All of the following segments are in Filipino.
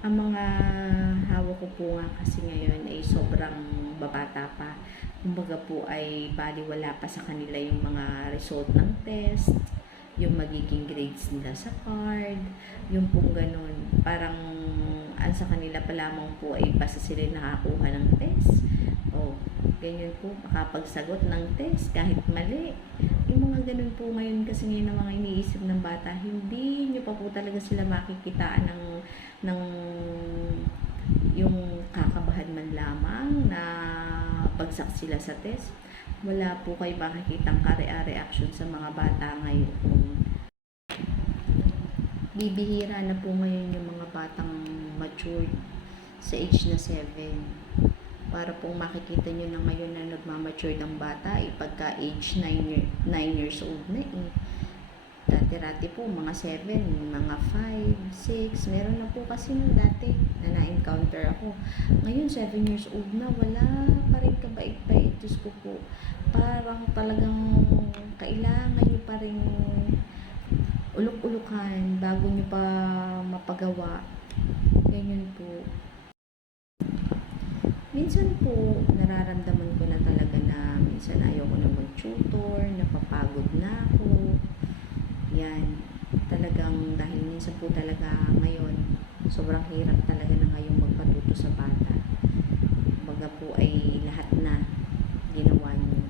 Ang mga hawak ko po nga kasi ngayon ay sobrang babata pa. Kumbaga po ay baliwala pa sa kanila yung mga result ng test, yung magiging grades nila sa card, yung pong ganun. Parang ang sa kanila pa lamang po ay basta sila nakakuha ng test. O, ganyan po, makapagsagot ng test kahit mali. Yung mga ganun po ngayon kasi ngayon ng mga iniisip ng bata, hindi nyo pa po talaga sila makikitaan ng yung kakabahan man lamang na bagsak sila sa test. Wala po kayo makikitang reaction sa mga bata ngayon. Bibihira na po ngayon yung mga batang matured sa age na 7. Para pong makikita nyo na ngayon na nagmamature ng bata, pagka age 9 years old na Dati-rati po, mga 7, mga 5, 6, meron na po kasi nung dati na na-encounter ako. Ngayon, 7 years old na, wala pa rin kabait-bait. Diyos ko po, parang talagang kailangan nyo pa rin ulok-ulukan bago nyo pa mapagawa. Ganyan po. Minsan po, nararamdaman ko na talaga na minsan ayoko na mag-tutor, napapagod na ako. Yan, talagang dahil minsan po talaga ngayon, sobrang hirap talaga na ngayon magpatuto sa bata. Baga po ay lahat na ginawa niyo.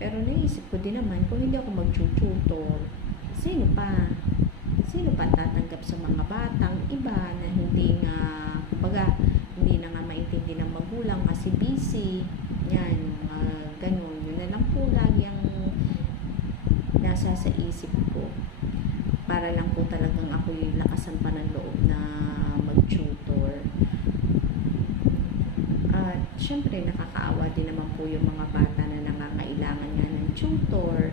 Pero naisip ko din naman, kung hindi ako mag-tutor, sino pa? Sino pa tatanggap sa mga batang iba na hindi nga, baga, hindi na nga maintindi ng magulang kasi busy. Yan, ganun. Yun na lang po lagi ang nasa sa isip ko. Para lang po talagang ako yung lakasan pa ng loob na mag-tutor. At syempre nakakaawa din naman po yung mga bata na nangangailangan nga ng tutor.